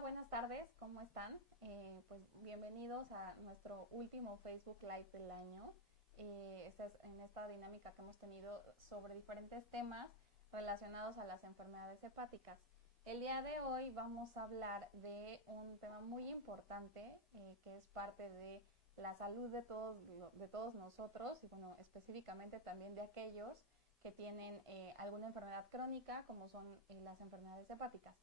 buenas tardes, ¿cómo están? Pues bienvenidos a nuestro último Facebook Live del año. En esta dinámica que hemos tenido sobre diferentes temas relacionados a las enfermedades hepáticas. El día de hoy vamos a hablar de un tema muy importante que es parte de la salud de todos nosotros y bueno, específicamente también de aquellos que tienen alguna enfermedad crónica como son las enfermedades hepáticas.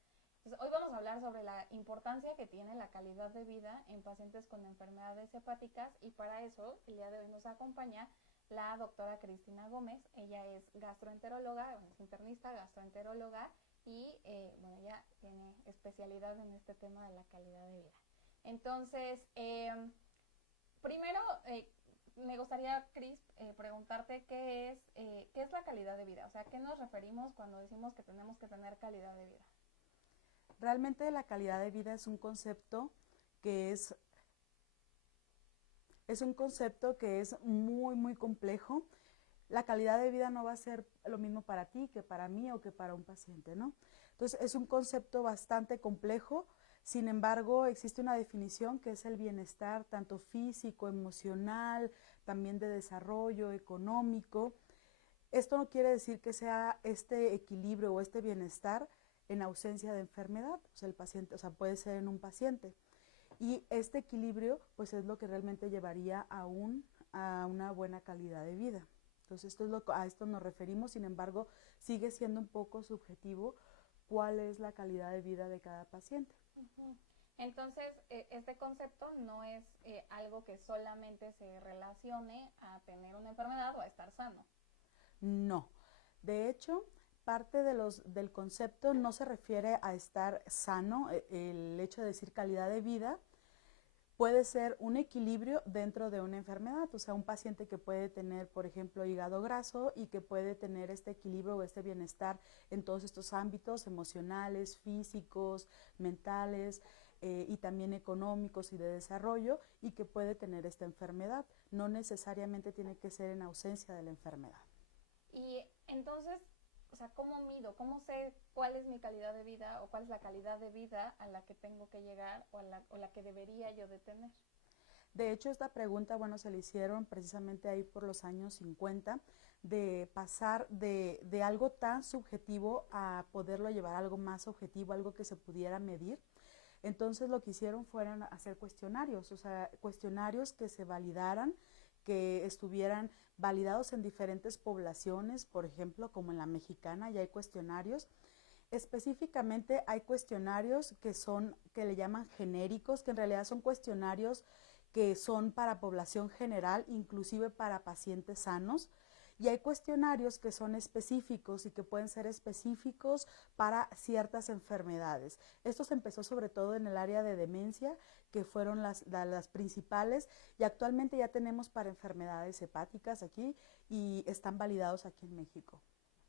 Entonces, hoy vamos a hablar sobre la importancia que tiene la calidad de vida en pacientes con enfermedades hepáticas y para eso el día de hoy nos acompaña la doctora Cristina Gómez. Ella es gastroenteróloga, es internista, gastroenteróloga y bueno, ella tiene especialidad en este tema de la calidad de vida. Entonces, primero me gustaría, Cris, preguntarte qué es la calidad de vida, o sea, ¿qué nos referimos cuando decimos que tenemos que tener calidad de vida? Realmente la calidad de vida es un concepto que es un concepto que es muy complejo. La calidad de vida no va a ser lo mismo para ti que para mí o que para un paciente, ¿no? Entonces es un concepto bastante complejo. Sin embargo, existe una definición que es el bienestar tanto físico, emocional, también de desarrollo económico. Esto no quiere decir que sea este equilibrio o este bienestar en ausencia de enfermedad, o sea, el paciente, o sea, puede ser en un paciente. Y este equilibrio, pues es lo que realmente llevaría a una buena calidad de vida. Entonces, a esto nos referimos, sin embargo, sigue siendo un poco subjetivo cuál es la calidad de vida de cada paciente. Uh-huh. Entonces, este concepto no es algo que solamente se relacione a tener una enfermedad o a estar sano. No. De hecho, parte del concepto no se refiere a estar sano. El hecho de decir calidad de vida puede ser un equilibrio dentro de una enfermedad, o sea, un paciente que puede tener, por ejemplo, hígado graso y que puede tener este equilibrio o este bienestar en todos estos ámbitos emocionales, físicos, mentales y también económicos y de desarrollo y que puede tener esta enfermedad. No necesariamente tiene que ser en ausencia de la enfermedad. Y entonces, o sea, ¿cómo mido? ¿Cómo sé cuál es mi calidad de vida o cuál es la calidad de vida a la que tengo que llegar o la que debería yo de tener? De hecho, esta pregunta, bueno, se le hicieron precisamente ahí por los años 50, de pasar de algo tan subjetivo a poderlo llevar a algo más objetivo, algo que se pudiera medir. Entonces lo que hicieron fueron hacer cuestionarios, o sea, cuestionarios que se validaran, que estuvieran validados en diferentes poblaciones, por ejemplo, como en la mexicana, ya hay cuestionarios. Específicamente hay cuestionarios que le llaman genéricos, que en realidad son cuestionarios que son para población general, inclusive para pacientes sanos. Y hay cuestionarios que son específicos y que pueden ser específicos para ciertas enfermedades. Esto se empezó sobre todo en el área de demencia, que fueron las principales, y actualmente ya tenemos para enfermedades hepáticas aquí y están validados aquí en México.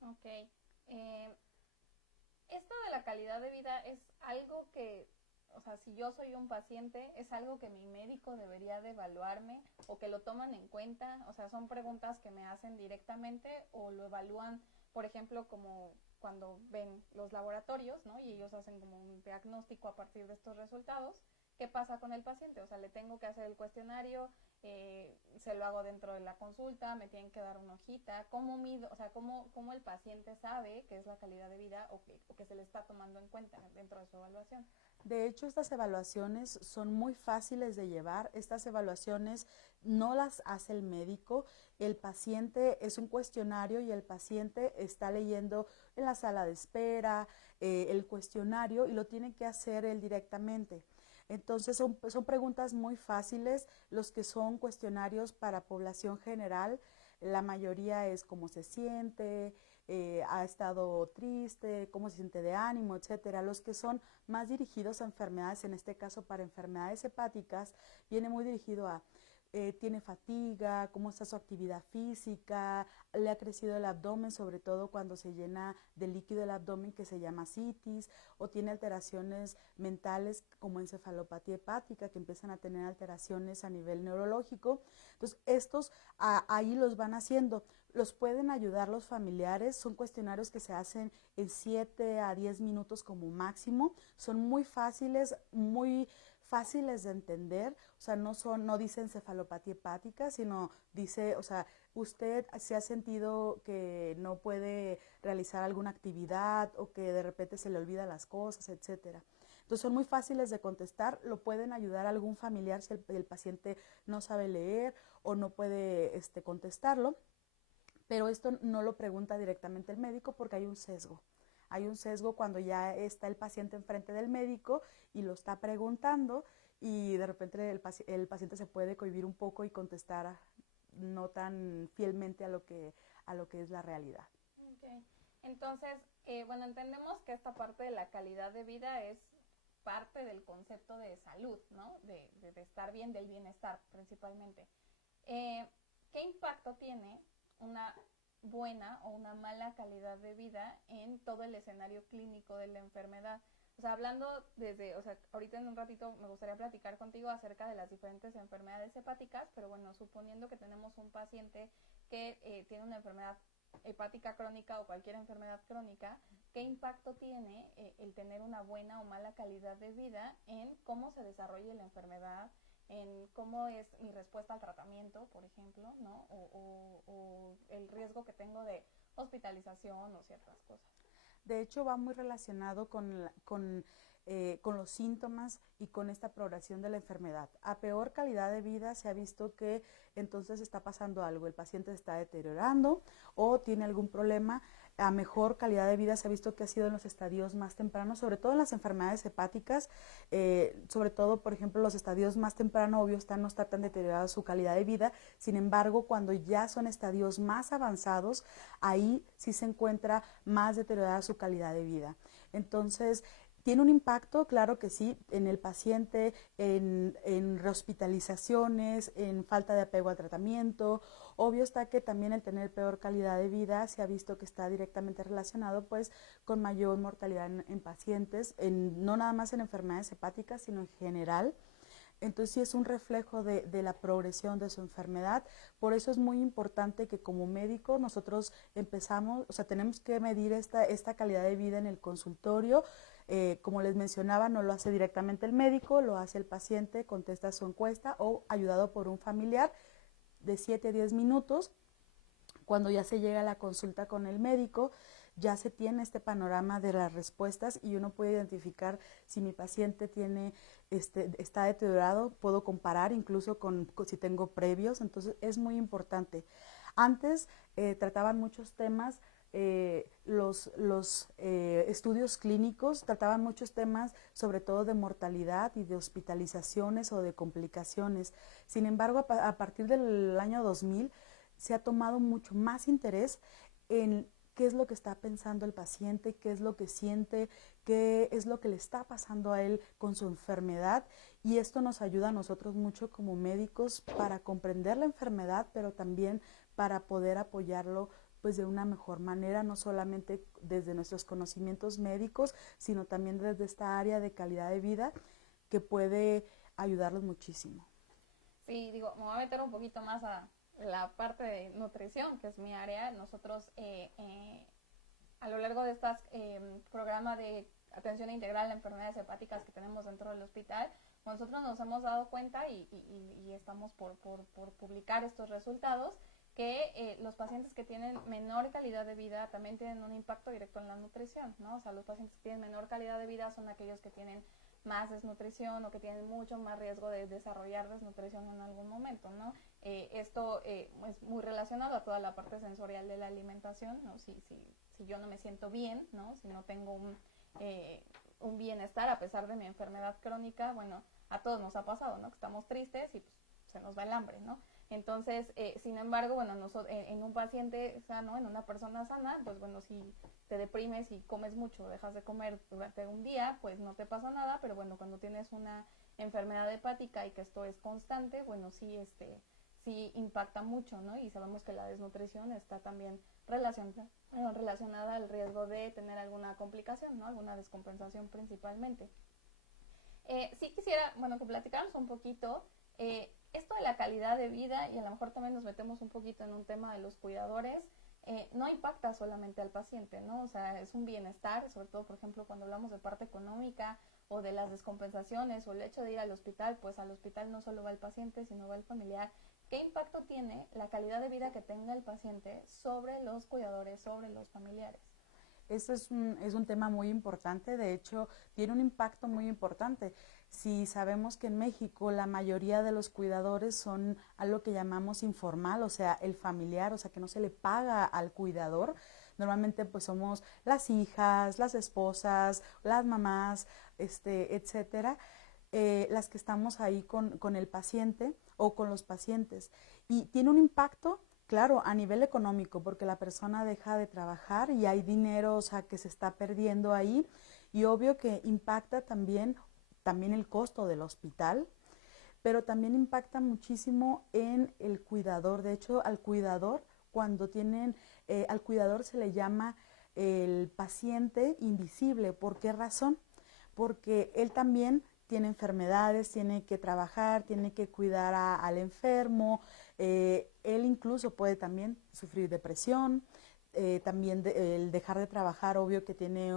Ok. Eh, Esto de la calidad de vida es algo que, o sea, si yo soy un paciente, es algo que mi médico debería de evaluarme o que lo toman en cuenta, o sea, son preguntas que me hacen directamente o lo evalúan, por ejemplo, como cuando ven los laboratorios, ¿no? Y ellos hacen como un diagnóstico a partir de estos resultados. ¿Qué pasa con el paciente? O sea, le tengo que hacer el cuestionario, se lo hago dentro de la consulta, me tienen que dar una hojita, cómo mido, o sea, cómo el paciente sabe que es la calidad de vida o que se le está tomando en cuenta dentro de su evaluación. De hecho, estas evaluaciones son muy fáciles de llevar. Estas evaluaciones no las hace el médico. El paciente es un cuestionario y el paciente está leyendo en la sala de espera el cuestionario y lo tiene que hacer él directamente. Entonces son preguntas muy fáciles. Los que son cuestionarios para población general, la mayoría es cómo se siente, ha estado triste, cómo se siente de ánimo, etcétera. Los que son más dirigidos a enfermedades, en este caso para enfermedades hepáticas, viene muy dirigido a tiene fatiga, cómo está su actividad física, le ha crecido el abdomen, sobre todo cuando se llena de líquido el abdomen que se llama citis, o tiene alteraciones mentales como encefalopatía hepática, que empiezan a tener alteraciones a nivel neurológico. Entonces, estos ahí los van haciendo. Los pueden ayudar los familiares, son cuestionarios que se hacen en 7 a 10 minutos como máximo, son muy fáciles de entender, o sea, no dice encefalopatía hepática, sino dice, o sea, usted se ha sentido que no puede realizar alguna actividad o que de repente se le olvida las cosas, etcétera. Entonces son muy fáciles de contestar, lo pueden ayudar a algún familiar si el paciente no sabe leer o no puede contestarlo, pero esto no lo pregunta directamente el médico porque hay un sesgo. Hay un sesgo cuando ya está el paciente enfrente del médico y lo está preguntando y de repente el paciente se puede cohibir un poco y contestar no tan fielmente a lo que es la realidad. Okay. Entonces, bueno, entendemos que esta parte de la calidad de vida es parte del concepto de salud, ¿no? De estar bien, del bienestar principalmente. ¿Qué impacto tiene una buena o una mala calidad de vida en todo el escenario clínico de la enfermedad? O sea, hablando o sea, ahorita en un ratito me gustaría platicar contigo acerca de las diferentes enfermedades hepáticas, pero bueno, suponiendo que tenemos un paciente que tiene una enfermedad hepática crónica o cualquier enfermedad crónica, ¿qué impacto tiene el tener una buena o mala calidad de vida en cómo se desarrolla la enfermedad, en cómo es mi respuesta al tratamiento, por ejemplo, ¿no? O el riesgo que tengo de hospitalización o ciertas cosas? De hecho, va muy relacionado con los síntomas y con esta progresión de la enfermedad. A peor calidad de vida se ha visto que entonces está pasando algo, el paciente se está deteriorando o tiene algún problema. A mejor calidad de vida se ha visto que ha sido en los estadios más tempranos, sobre todo en las enfermedades hepáticas, sobre todo, por ejemplo, los estadios más tempranos, obvio, no está tan deteriorada su calidad de vida. Sin embargo, cuando ya son estadios más avanzados, ahí sí se encuentra más deteriorada su calidad de vida. Entonces, ¿tiene un impacto? Claro que sí, en el paciente, en rehospitalizaciones, en falta de apego al tratamiento. Obvio está que también el tener peor calidad de vida se ha visto que está directamente relacionado pues con mayor mortalidad en pacientes, no nada más en enfermedades hepáticas, sino en general. Entonces sí es un reflejo de la progresión de su enfermedad. Por eso es muy importante que como médico nosotros o sea, tenemos que medir esta calidad de vida en el consultorio. Como les mencionaba, no lo hace directamente el médico, lo hace el paciente, contesta su encuesta o ayudado por un familiar de 7 a 10 minutos. Cuando ya se llega a la consulta con el médico, ya se tiene este panorama de las respuestas y uno puede identificar si mi paciente está deteriorado, puedo comparar incluso con si tengo previos, entonces es muy importante. Antes trataban muchos temas, los estudios clínicos trataban muchos temas sobre todo de mortalidad y de hospitalizaciones o de complicaciones. Sin embargo, a partir del año 2000 se ha tomado mucho más interés en qué es lo que está pensando el paciente, qué es lo que siente, qué es lo que le está pasando a él con su enfermedad, y esto nos ayuda a nosotros mucho como médicos para comprender la enfermedad, pero también para poder apoyarlo pues de una mejor manera, no solamente desde nuestros conocimientos médicos, sino también desde esta área de calidad de vida que puede ayudarlos muchísimo. Sí, digo, me voy a meter un poquito más a la parte de nutrición, que es mi área. Nosotros a lo largo de estos programas de atención integral a enfermedades hepáticas que tenemos dentro del hospital, nosotros nos hemos dado cuenta y estamos por publicar estos resultados, que los pacientes que tienen menor calidad de vida también tienen un impacto directo en la nutrición, ¿no? O sea, los pacientes que tienen menor calidad de vida son aquellos que tienen más desnutrición o que tienen mucho más riesgo de desarrollar desnutrición en algún momento, ¿no? Esto es muy relacionado a toda la parte sensorial de la alimentación, ¿no? Si yo no me siento bien, ¿no? Si no tengo un bienestar a pesar de mi enfermedad crónica, bueno, a todos nos ha pasado, ¿no? Que estamos tristes y pues se nos va el hambre, ¿no? Entonces, sin embargo, bueno, en un paciente sano, en una persona sana, pues bueno, si te deprimes y comes mucho, dejas de comer durante un día, pues no te pasa nada, pero bueno, cuando tienes una enfermedad hepática y que esto es constante, bueno, sí impacta mucho, ¿no? Y sabemos que la desnutrición está también relacionada al riesgo de tener alguna complicación, ¿no? Alguna descompensación principalmente. Sí quisiera, bueno, que platicáramos un poquito esto de la calidad de vida, y a lo mejor también nos metemos un poquito en un tema de los cuidadores. No impacta solamente al paciente, ¿no? O sea, es un bienestar, sobre todo, por ejemplo, cuando hablamos de parte económica o de las descompensaciones o el hecho de ir al hospital, pues al hospital no solo va el paciente, sino va el familiar. ¿Qué impacto tiene la calidad de vida que tenga el paciente sobre los cuidadores, sobre los familiares? Eso es un tema muy importante, de hecho, tiene un impacto muy importante. Si sabemos que en México la mayoría de los cuidadores son algo que llamamos informal, o sea, el familiar, o sea, que no se le paga al cuidador. Normalmente pues somos las hijas, las esposas, las mamás, etcétera, las que estamos ahí con el paciente o con los pacientes. Y tiene un impacto, claro, a nivel económico, porque la persona deja de trabajar y hay dinero, o sea, que se está perdiendo ahí. Y obvio que impacta también el costo del hospital, pero también impacta muchísimo en el cuidador. De hecho, al cuidador, al cuidador se le llama el paciente invisible. ¿Por qué razón? Porque él también tiene enfermedades, tiene que trabajar, tiene que cuidar al enfermo, él incluso puede también sufrir depresión, también el dejar de trabajar, obvio que tiene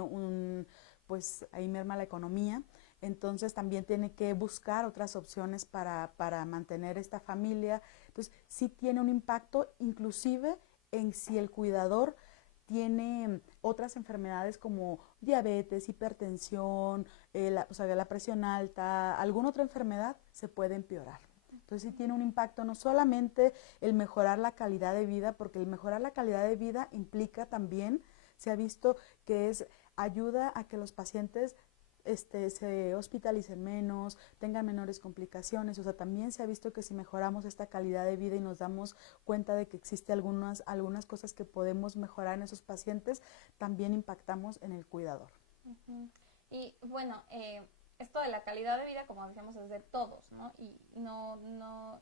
pues ahí merma la economía, entonces también tiene que buscar otras opciones para mantener esta familia. Entonces sí tiene un impacto inclusive en si el cuidador tiene otras enfermedades como diabetes, hipertensión, la presión alta, alguna otra enfermedad se puede empeorar. Entonces sí tiene un impacto no solamente el mejorar la calidad de vida, porque el mejorar la calidad de vida implica también, se ha visto que ayuda a que los pacientes se hospitalicen menos, tengan menores complicaciones. O sea, también se ha visto que si mejoramos esta calidad de vida y nos damos cuenta de que existe algunas cosas que podemos mejorar en esos pacientes, también impactamos en el cuidador. Uh-huh. Y bueno, esto de la calidad de vida, como decíamos, es de todos, ¿no? Y no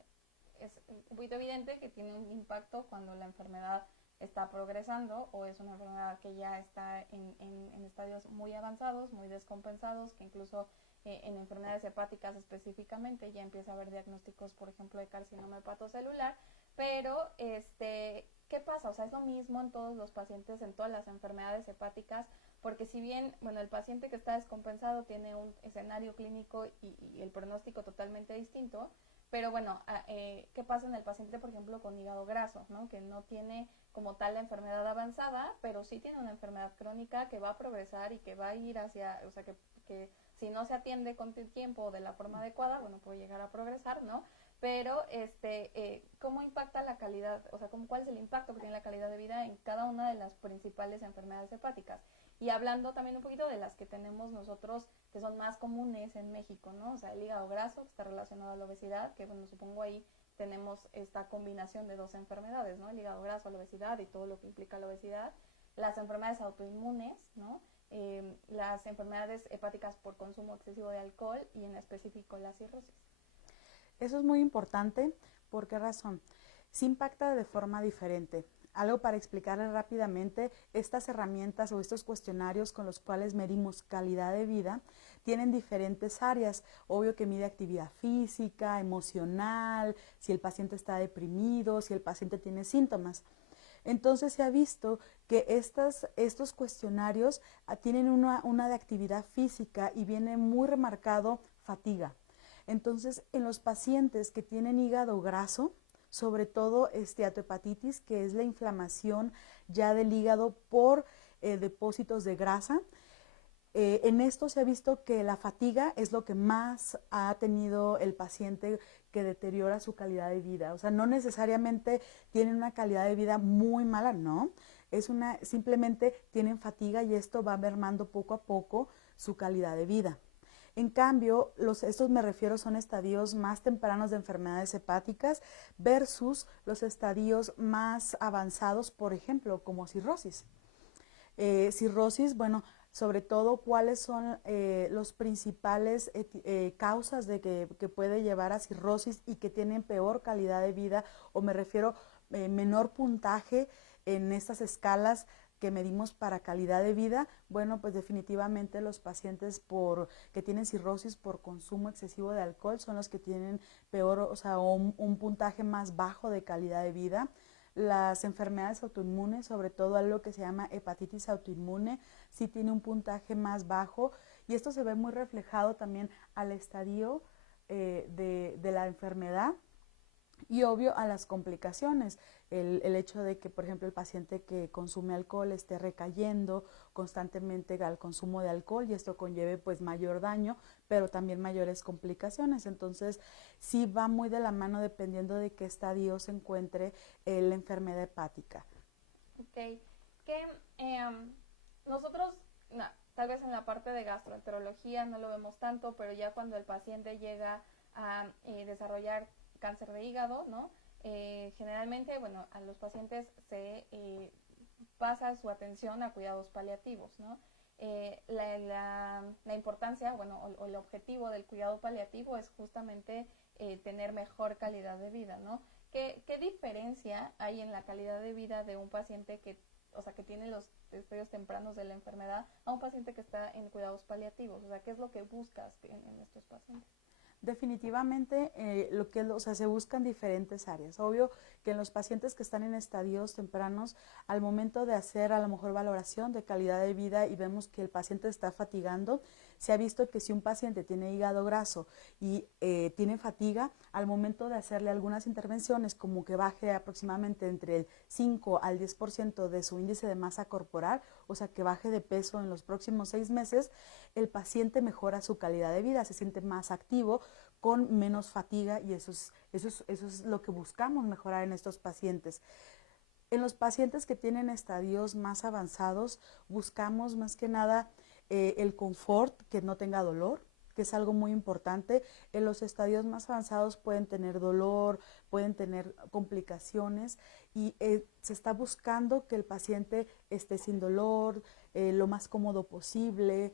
es un poquito evidente que tiene un impacto cuando la enfermedad está progresando o es una enfermedad que ya está en estadios muy avanzados, muy descompensados, que incluso en enfermedades hepáticas específicamente ya empieza a haber diagnósticos, por ejemplo, de carcinoma hepatocelular. Pero, ¿qué pasa? O sea, es lo mismo en todos los pacientes, en todas las enfermedades hepáticas, porque si bien, bueno, el paciente que está descompensado tiene un escenario clínico y el pronóstico totalmente distinto, pero bueno, ¿qué pasa en el paciente, por ejemplo, con hígado graso, ¿no? Que no tiene como tal la enfermedad avanzada, pero sí tiene una enfermedad crónica que va a progresar y que va a ir hacia, o sea, que si no se atiende con tiempo o de la forma adecuada, bueno, puede llegar a progresar, ¿no? Pero, ¿cómo impacta la calidad, o sea, cuál es el impacto que tiene la calidad de vida en cada una de las principales enfermedades hepáticas? Y hablando también un poquito de las que tenemos nosotros, que son más comunes en México, ¿no? O sea, el hígado graso, que está relacionado a la obesidad, que bueno, supongo ahí tenemos esta combinación de dos enfermedades, ¿no? El hígado graso, la obesidad y todo lo que implica la obesidad. Las enfermedades autoinmunes, ¿no? Las enfermedades hepáticas por consumo excesivo de alcohol y en específico la cirrosis. Eso es muy importante. ¿Por qué razón? Sí impacta de forma diferente. Algo para explicarles rápidamente, estas herramientas o estos cuestionarios con los cuales medimos calidad de vida tienen diferentes áreas. Obvio que mide actividad física, emocional, si el paciente está deprimido, si el paciente tiene síntomas. Entonces se ha visto que estos cuestionarios tienen una de actividad física y viene muy remarcado fatiga. Entonces en los pacientes que tienen hígado graso, sobre todo esteatohepatitis, que es la inflamación ya del hígado por depósitos de grasa. En esto se ha visto que la fatiga es lo que más ha tenido el paciente que deteriora su calidad de vida. O sea, no necesariamente tienen una calidad de vida muy mala, no. Simplemente tienen fatiga y esto va mermando poco a poco su calidad de vida. En cambio, estos me refiero son estadios más tempranos de enfermedades hepáticas versus los estadios más avanzados, por ejemplo, como cirrosis. Cirrosis, bueno, sobre todo cuáles son los principales causas de que puede llevar a cirrosis y que tienen peor calidad de vida, o me refiero menor puntaje en estas escalas que medimos para calidad de vida. Bueno, pues definitivamente los pacientes que tienen cirrosis por consumo excesivo de alcohol son los que tienen peor, o sea, un puntaje más bajo de calidad de vida. Las enfermedades autoinmunes, sobre todo algo que se llama hepatitis autoinmune, sí tiene un puntaje más bajo, y esto se ve muy reflejado también al estadio de la enfermedad, y obvio a las complicaciones, el hecho de que, por ejemplo, el paciente que consume alcohol esté recayendo constantemente al consumo de alcohol, y esto conlleve pues mayor daño, pero también mayores complicaciones. Entonces sí va muy de la mano dependiendo de qué estadio se encuentre la enfermedad hepática. Ok, que nosotros, tal vez en la parte de gastroenterología no lo vemos tanto, pero ya cuando el paciente llega a desarrollar cáncer de hígado, ¿no? Generalmente, bueno, a los pacientes se pasa su atención a cuidados paliativos, ¿no? La importancia, bueno, o el objetivo del cuidado paliativo es justamente tener mejor calidad de vida, ¿no? ¿Qué diferencia hay en la calidad de vida de un paciente que tiene los estadios tempranos de la enfermedad a un paciente que está en cuidados paliativos? O sea, ¿qué es lo que buscas en estos pacientes? Definitivamente se buscan diferentes áreas. Obvio que en los pacientes que están en estadios tempranos, al momento de hacer a lo mejor valoración de calidad de vida y vemos que el paciente está fatigando, se ha visto que si un paciente tiene hígado graso y tiene fatiga, al momento de hacerle algunas intervenciones, como que baje aproximadamente entre el 5 al 10% de su índice de masa corporal, o sea, que baje de peso en los próximos 6 meses, el paciente mejora su calidad de vida, se siente más activo, con menos fatiga, y eso es lo que buscamos mejorar en estos pacientes. En los pacientes que tienen estadios más avanzados, buscamos más que nada el confort, que no tenga dolor, que es algo muy importante. En los estadios más avanzados pueden tener dolor, pueden tener complicaciones, y se está buscando que el paciente esté sin dolor, lo más cómodo posible.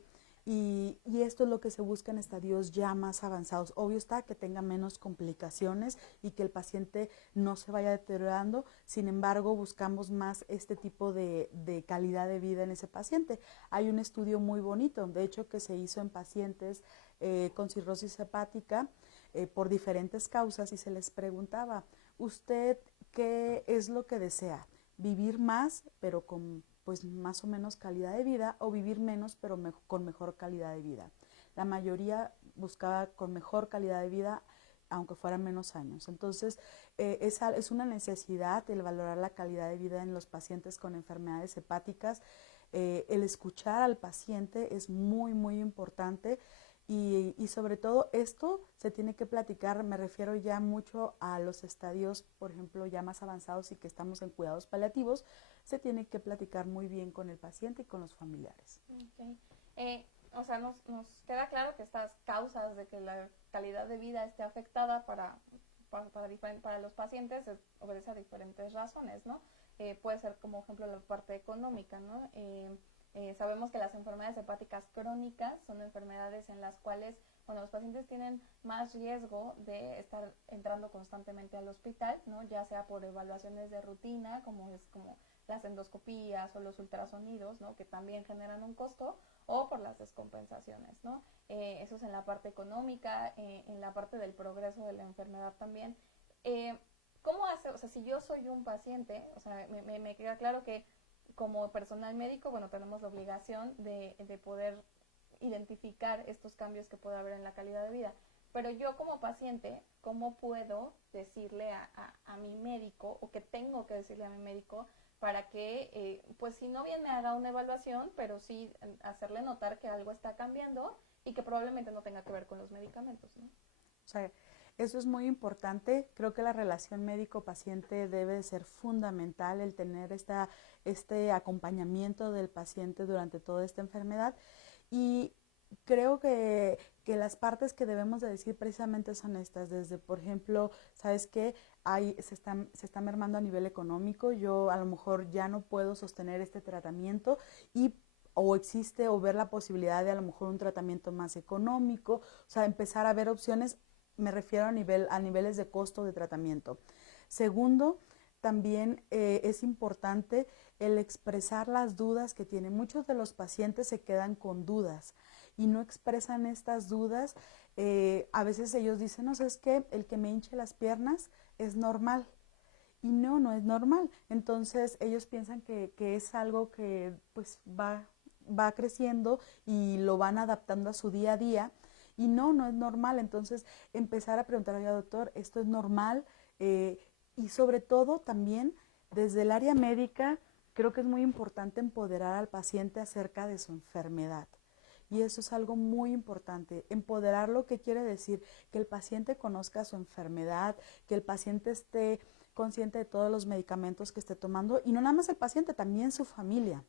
Y esto es lo que se busca en estadios ya más avanzados. Obvio está que tenga menos complicaciones y que el paciente no se vaya deteriorando. Sin embargo, buscamos más este tipo de calidad de vida en ese paciente. Hay un estudio muy bonito, de hecho, que se hizo en pacientes con cirrosis hepática por diferentes causas, y se les preguntaba: ¿usted qué es lo que desea? ¿Vivir más, pero con pues más o menos calidad de vida, o vivir menos pero con mejor calidad de vida? La mayoría buscaba con mejor calidad de vida, aunque fueran menos años. Entonces, es una necesidad el valorar la calidad de vida en los pacientes con enfermedades hepáticas. El escuchar al paciente es muy, muy importante. Y sobre todo esto se tiene que platicar, me refiero ya mucho a los estadios, por ejemplo, ya más avanzados y que estamos en cuidados paliativos, se tiene que platicar muy bien con el paciente y con los familiares. Okay. Nos queda claro que estas causas de que la calidad de vida esté afectada para los pacientes obedece a diferentes razones, ¿no? Puede ser, como ejemplo, la parte económica, ¿no? Sabemos que las enfermedades hepáticas crónicas son enfermedades en las cuales, bueno, los pacientes tienen más riesgo de estar entrando constantemente al hospital, ¿no? Ya sea por evaluaciones de rutina, como las endoscopías o los ultrasonidos, ¿no? Que también generan un costo, o por las descompensaciones, ¿no? Eso es en la parte económica. En la parte del progreso de la enfermedad también. ¿Cómo hace? O sea, si yo soy un paciente, o sea, me queda claro que como personal médico, bueno, tenemos la obligación de poder identificar estos cambios que puede haber en la calidad de vida. Pero yo como paciente, ¿cómo puedo decirle a mi médico, o qué tengo que decirle a mi médico para que, pues si no bien me haga una evaluación, pero sí hacerle notar que algo está cambiando y que probablemente no tenga que ver con los medicamentos, ¿no? O sea, eso es muy importante. Creo que la relación médico-paciente debe ser fundamental, el tener este acompañamiento del paciente durante toda esta enfermedad. Y creo que las partes que debemos de decir precisamente son estas, desde, por ejemplo, ¿sabes qué? Se está mermando a nivel económico, yo a lo mejor ya no puedo sostener este tratamiento, y o existe o ver la posibilidad de a lo mejor un tratamiento más económico, o sea, empezar a ver opciones, me refiero a niveles de costo de tratamiento. Segundo, también es importante el expresar las dudas que tienen. Muchos de los pacientes se quedan con dudas y no expresan estas dudas. A veces ellos dicen, no sé, es que el que me hinche las piernas es normal. Y no, no es normal. Entonces ellos piensan que es algo que pues va creciendo y lo van adaptando a su día a día. Y no, no es normal. Entonces empezar a preguntar, oiga, doctor, ¿esto es normal? Y sobre todo también desde el área médica, creo que es muy importante empoderar al paciente acerca de su enfermedad. Y eso es algo muy importante. Empoderarlo, ¿qué quiere decir? Que el paciente conozca su enfermedad, que el paciente esté consciente de todos los medicamentos que esté tomando, y no nada más el paciente, también su familia,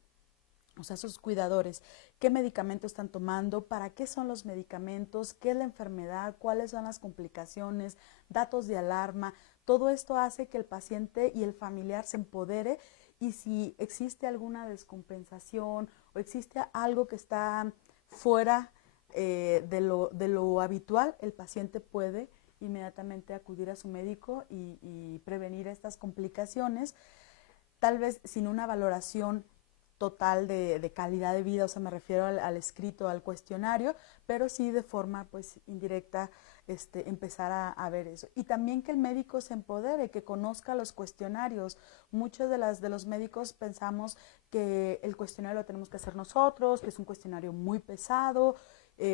o sea, sus cuidadores, qué medicamentos están tomando, para qué son los medicamentos, qué es la enfermedad, cuáles son las complicaciones, datos de alarma. Todo esto hace que el paciente y el familiar se empodere, y si existe alguna descompensación o existe algo que está fuera de lo habitual, el paciente puede inmediatamente acudir a su médico y prevenir estas complicaciones, tal vez sin una valoración total de calidad de vida, o sea, me refiero al escrito, al cuestionario, pero sí de forma pues indirecta empezar a ver eso. Y también que el médico se empodere, que conozca los cuestionarios. Muchos de los médicos pensamos que el cuestionario lo tenemos que hacer nosotros, que es un cuestionario muy pesado,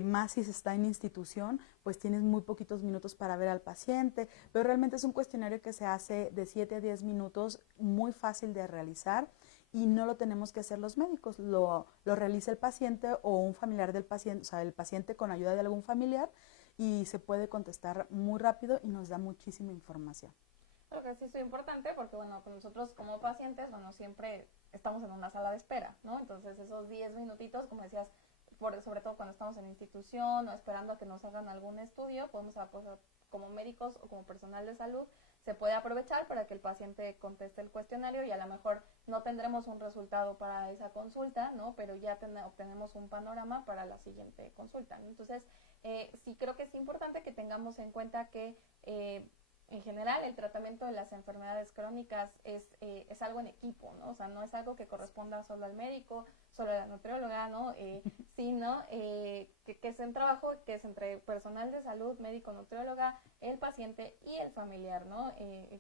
más si se está en institución, pues tienes muy poquitos minutos para ver al paciente, pero realmente es un cuestionario que se hace de 7 a 10 minutos, muy fácil de realizar, y no lo tenemos que hacer los médicos, lo realiza el paciente o un familiar del paciente, o sea, el paciente con ayuda de algún familiar, y se puede contestar muy rápido y nos da muchísima información. Creo que sí es importante porque, bueno, pues nosotros como pacientes, bueno, siempre estamos en una sala de espera, ¿no? Entonces esos 10 minutitos, como decías, sobre todo cuando estamos en institución o esperando a que nos hagan algún estudio, podemos, pues, como médicos o como personal de salud, se puede aprovechar para que el paciente conteste el cuestionario, y a lo mejor no tendremos un resultado para esa consulta, ¿no? Pero ya obtenemos un panorama para la siguiente consulta, ¿no? Entonces, sí creo que es importante que tengamos en cuenta que en general el tratamiento de las enfermedades crónicas es algo en equipo, ¿no? O sea, no es algo que corresponda solo al médico, solo a la nutrióloga, ¿no? Sino que es un trabajo que es entre personal de salud, médico, nutrióloga, el paciente y el familiar, ¿no?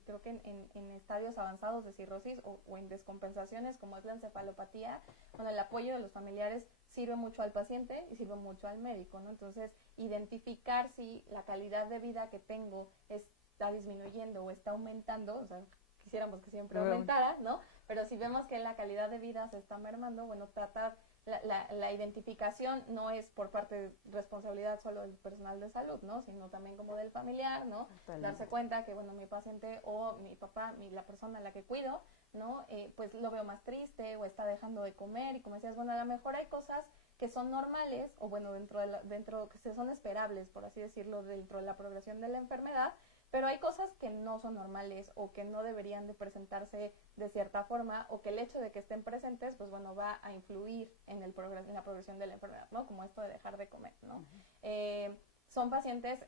Creo que en estadios avanzados de cirrosis o en descompensaciones como es la encefalopatía, bueno, el apoyo de los familiares sirve mucho al paciente y sirve mucho al médico, ¿no? Entonces, identificar si la calidad de vida que tengo está disminuyendo o está aumentando, o sea, quisiéramos que siempre aumentara, ¿no? Pero si vemos que la calidad de vida se está mermando, bueno, tratar la identificación no es por parte de responsabilidad solo del personal de salud, ¿no? Sino también como del familiar, ¿no? Totalmente. Darse cuenta que, bueno, mi paciente o mi papá, la persona a la que cuido, ¿no? Pues lo veo más triste o está dejando de comer, y como decías, bueno, a lo mejor hay cosas que son normales o, bueno, dentro que son esperables, por así decirlo, dentro de la progresión de la enfermedad, pero hay cosas que no son normales o que no deberían de presentarse de cierta forma, o que el hecho de que estén presentes, pues bueno, va a influir en la progresión de la enfermedad, ¿no? Como esto de dejar de comer, ¿no? Son pacientes,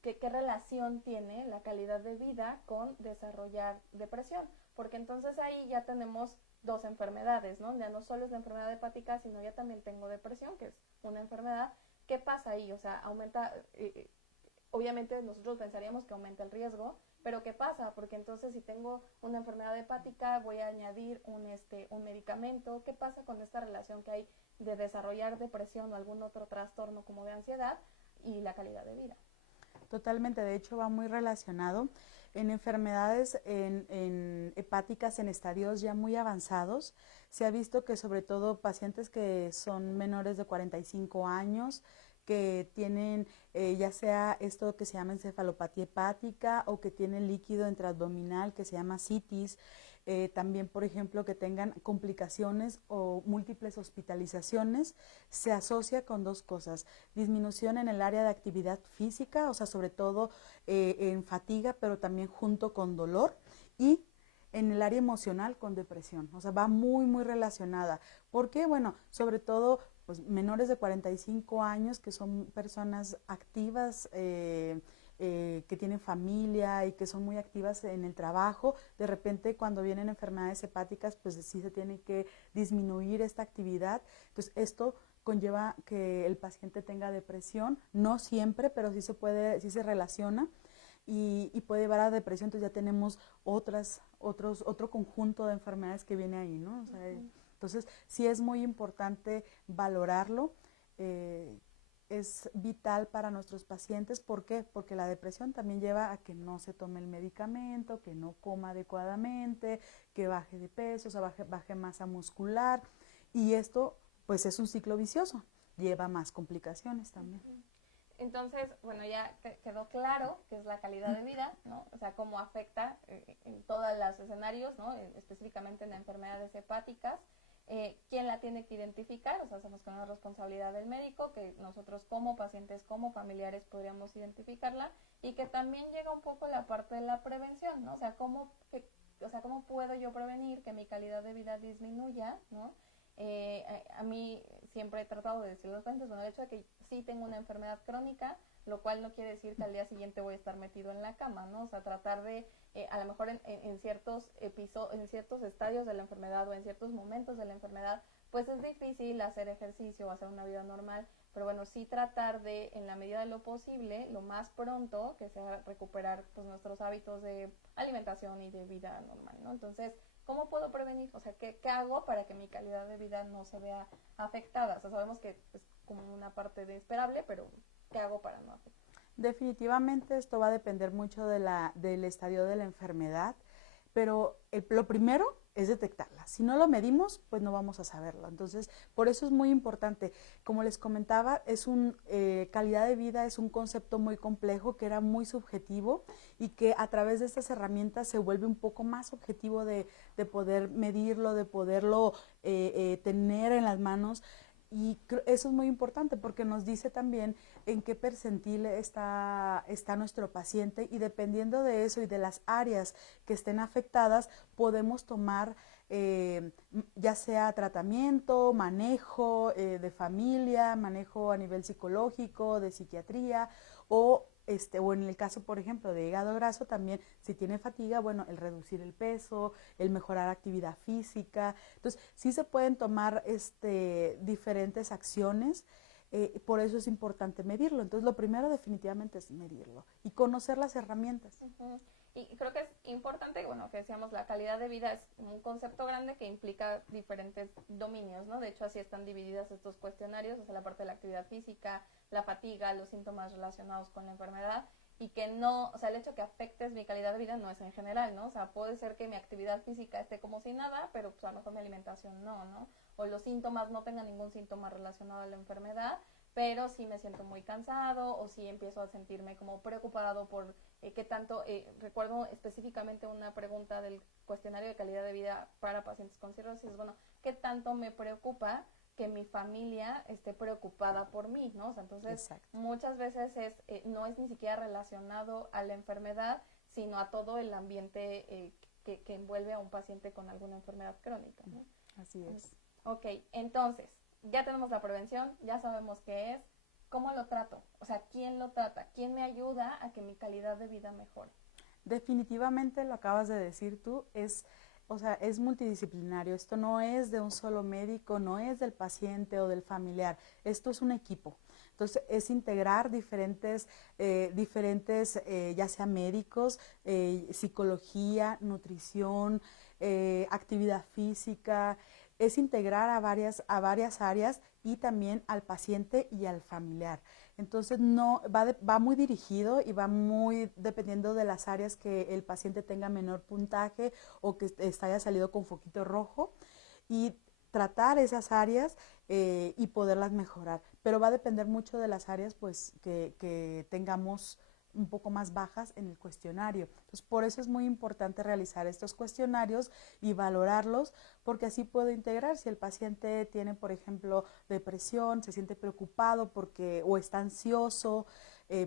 ¿qué relación tiene la calidad de vida con desarrollar depresión? Porque entonces ahí ya tenemos dos enfermedades, ¿no? Ya no solo es la enfermedad hepática, sino ya también tengo depresión, que es una enfermedad. ¿Qué pasa ahí? O sea, aumenta... obviamente nosotros pensaríamos que aumenta el riesgo, pero ¿qué pasa? Porque entonces si tengo una enfermedad hepática voy a añadir un medicamento. ¿Qué pasa con esta relación que hay de desarrollar depresión o algún otro trastorno como de ansiedad y la calidad de vida? Totalmente, de hecho va muy relacionado. En enfermedades hepáticas en estadios ya muy avanzados, se ha visto que sobre todo pacientes que son menores de 45 años, que tienen ya sea esto que se llama encefalopatía hepática, o que tienen líquido intraabdominal que se llama citis, también, por ejemplo, que tengan complicaciones o múltiples hospitalizaciones, se asocia con dos cosas: disminución en el área de actividad física, o sea, sobre todo en fatiga, pero también junto con dolor, y en el área emocional con depresión, o sea, va muy, muy relacionada. ¿Por qué? Bueno, sobre todo pues, menores de 45 años que son personas activas, que tienen familia y que son muy activas en el trabajo, de repente cuando vienen enfermedades hepáticas, pues sí se tiene que disminuir esta actividad. Entonces, esto conlleva que el paciente tenga depresión, no siempre, pero sí se puede, sí se relaciona y puede llevar a depresión. Entonces ya tenemos otro conjunto de enfermedades que viene ahí, ¿no? O sea, entonces sí es muy importante valorarlo. Es vital para nuestros pacientes. ¿Por qué? Porque la depresión también lleva a que no se tome el medicamento, que no coma adecuadamente, que baje de peso, o sea, baje masa muscular. Y esto, pues, es un ciclo vicioso. Lleva más complicaciones también. Entonces, bueno, ya quedó claro qué es la calidad de vida, ¿no? O sea, cómo afecta en todos los escenarios, ¿no? Específicamente en enfermedades hepáticas. ¿Quién la tiene que identificar? O sea, hacemos con la responsabilidad del médico, que nosotros como pacientes, como familiares podríamos identificarla, y que también llega un poco la parte de la prevención, ¿no? O sea, ¿cómo puedo yo prevenir que mi calidad de vida disminuya, ¿no? A mí siempre he tratado de decir los pacientes, bueno, el hecho de que sí tengo una enfermedad crónica, lo cual no quiere decir que al día siguiente voy a estar metido en la cama, ¿no? O sea, tratar de, a lo mejor en ciertos en ciertos estadios de la enfermedad o en ciertos momentos de la enfermedad, pues es difícil hacer ejercicio o hacer una vida normal, pero bueno, sí tratar de, en la medida de lo posible, lo más pronto, que sea recuperar pues nuestros hábitos de alimentación y de vida normal, ¿no? Entonces, ¿cómo puedo prevenir? O sea, ¿qué hago para que mi calidad de vida no se vea afectada? O sea, sabemos que es como una parte de esperable, pero ¿qué hago para no afectar? Definitivamente esto va a depender mucho del estadio de la enfermedad, pero lo primero es detectarla. Si no lo medimos, pues no vamos a saberlo. Entonces, por eso es muy importante. Como les comentaba, calidad de vida es un concepto muy complejo que era muy subjetivo y que a través de estas herramientas se vuelve un poco más objetivo de poder medirlo, de poderlo tener en las manos. Y eso es muy importante porque nos dice también en qué percentil está nuestro paciente, y dependiendo de eso y de las áreas que estén afectadas, podemos tomar ya sea tratamiento, manejo de familia, manejo a nivel psicológico, de psiquiatría, o en el caso, por ejemplo, de hígado graso, también si tiene fatiga, bueno, el reducir el peso, el mejorar actividad física. Entonces, sí se pueden tomar diferentes acciones. Por eso es importante medirlo. Entonces, lo primero definitivamente es medirlo y conocer las herramientas. Uh-huh. Y creo que es importante, bueno, que decíamos, la calidad de vida es un concepto grande que implica diferentes dominios, ¿no? De hecho, así están divididas estos cuestionarios, o sea, la parte de la actividad física, la fatiga, los síntomas relacionados con la enfermedad, y que no, o sea, el hecho que afectes mi calidad de vida no es en general, ¿no? O sea, puede ser que mi actividad física esté como si nada, pero pues a lo mejor mi alimentación no, o los síntomas no tengan ningún síntoma relacionado a la enfermedad, pero sí me siento muy cansado o sí empiezo a sentirme como preocupado por qué tanto, recuerdo específicamente una pregunta del cuestionario de calidad de vida para pacientes con cirrosis, bueno, ¿qué tanto me preocupa que mi familia esté preocupada por mí, ¿no? O sea, entonces, exacto, muchas veces no es ni siquiera relacionado a la enfermedad, sino a todo el ambiente que envuelve a un paciente con alguna enfermedad crónica, ¿no? Así es. Ok, entonces, ya tenemos la prevención, ya sabemos qué es, ¿cómo lo trato? O sea, ¿quién lo trata? ¿Quién me ayuda a que mi calidad de vida mejore? Definitivamente lo acabas de decir tú, o sea, es multidisciplinario. Esto no es de un solo médico, no es del paciente o del familiar. Esto es un equipo. Entonces, es integrar diferentes ya sea médicos, psicología, nutrición, actividad física. Es integrar a varias áreas y también al paciente y al familiar. Entonces no va muy dirigido y va muy dependiendo de las áreas que el paciente tenga menor puntaje o que haya salido con foquito rojo, y tratar esas áreas y poderlas mejorar. Pero va a depender mucho de las áreas pues que tengamos un poco más bajas en el cuestionario. Entonces, por eso es muy importante realizar estos cuestionarios y valorarlos, porque así puedo integrar si el paciente tiene, por ejemplo, depresión, se siente preocupado o está ansioso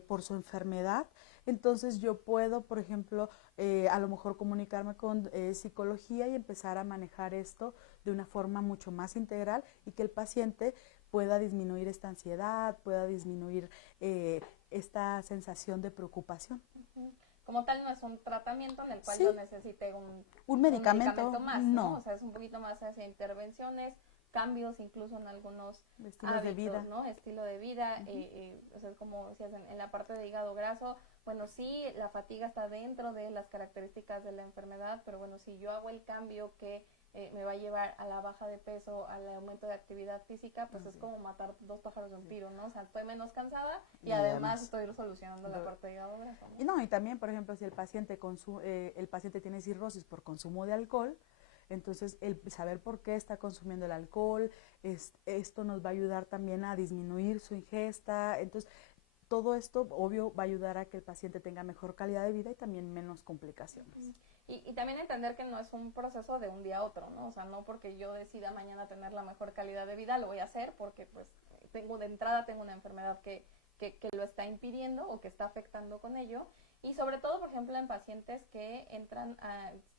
por su enfermedad. entonces yo puedo, por ejemplo, a lo mejor comunicarme con psicología y empezar a manejar esto de una forma mucho más integral y que el paciente pueda disminuir esta ansiedad, pueda disminuir esta sensación de preocupación. Ujú. Como tal, no es un tratamiento en el cual Sí, yo necesite un medicamento, medicamento más, ¿no? O no, sea, es un poquito más hacia intervenciones, cambios incluso en algunos estilos de vida. hábitos, ¿no? Estilo de vida, Ujú. o sea, como decías, en la parte de hígado graso, bueno, sí, la fatiga está dentro de las características de la enfermedad, pero bueno, si yo hago el cambio que me va a llevar a la baja de peso, al aumento de actividad física, pues es como matar dos pájaros de un tiro, ¿no? O sea, estoy menos cansada y además estoy solucionando la parte de hígado graso, ¿no? Y no, y también, por ejemplo, si el paciente tiene cirrosis por consumo de alcohol, entonces el saber por qué está consumiendo el alcohol, esto nos va a ayudar también a disminuir su ingesta. Entonces, todo esto, obvio, va a ayudar a que el paciente tenga mejor calidad de vida y también menos complicaciones. Y también entender que no es un proceso de un día a otro, ¿no? O sea, no porque yo decida mañana tener la mejor calidad de vida, lo voy a hacer porque pues tengo una enfermedad que lo está impidiendo o que está afectando con ello. Y sobre todo, por ejemplo, en pacientes que entran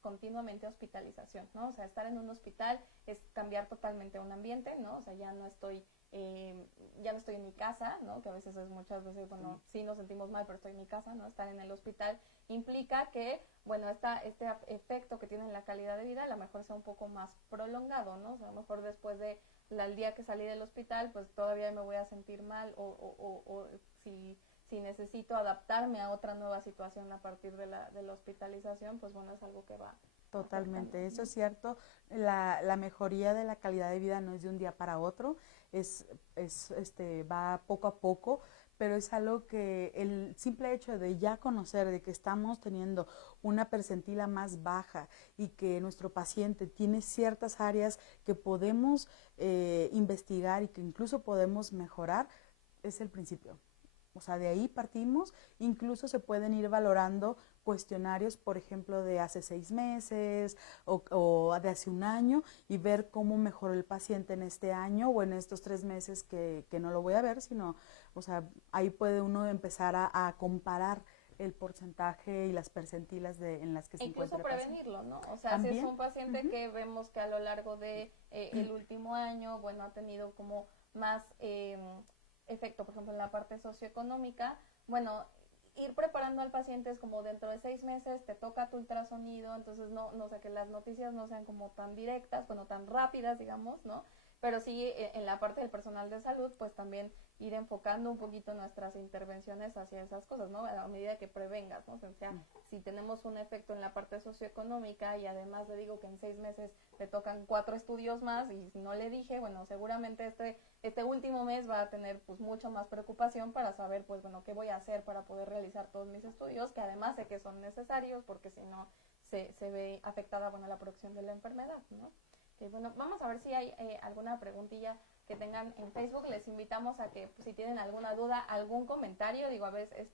continuamente a hospitalización, ¿no? O sea, estar en un hospital es cambiar totalmente un ambiente, ¿no? O sea, ya no estoy en mi casa, ¿no? Que a veces es muchas veces, bueno, sí nos sentimos mal, pero estoy en mi casa, ¿no? Estar en el hospital implica que, bueno, este efecto que tiene en la calidad de vida a lo mejor sea un poco más prolongado, ¿no? O sea, a lo mejor después del día que salí del hospital, pues todavía me voy a sentir mal o si necesito adaptarme a otra nueva situación a partir de la hospitalización, pues bueno, es algo que va Totalmente, afectando, eso ¿no? es cierto. La mejoría de la calidad de vida no es de un día para otro, va poco a poco, pero es algo que el simple hecho de ya conocer de que estamos teniendo una percentila más baja y que nuestro paciente tiene ciertas áreas que podemos investigar y que incluso podemos mejorar, es el principio. O sea, de ahí partimos, incluso se pueden ir valorando cuestionarios, por ejemplo, de hace 6 meses o de hace un año y ver cómo mejoró el paciente en este año o en estos 3 meses que no lo voy a ver, sino, o sea, ahí puede uno empezar a comparar el porcentaje y las percentilas en las que E se incluso encuentra el paciente. prevenirlo, ¿no? O sea, si es También, un paciente que vemos que a lo largo de el último año, bueno, ha tenido como más efecto, por ejemplo, en la parte socioeconómica, bueno, ir preparando al paciente es como dentro de 6 meses te toca tu ultrasonido, entonces no sé, que las noticias no sean como tan directas, bueno, tan rápidas, digamos, ¿no? Pero sí, en la parte del personal de salud, pues también ir enfocando un poquito nuestras intervenciones hacia esas cosas, ¿no? A medida que prevengas, ¿no? O sea, si tenemos un efecto en la parte socioeconómica y además le digo que en 6 meses le tocan 4 estudios más y si no le dije, bueno, seguramente este último mes va a tener pues mucho más preocupación para saber, pues bueno, qué voy a hacer para poder realizar todos mis estudios, que además sé que son necesarios porque si no se ve afectada, bueno, la producción de la enfermedad, ¿no? Bueno, vamos a ver si hay alguna preguntilla que tengan en Facebook. Les invitamos a que pues, si tienen alguna duda, algún comentario, digo, a veces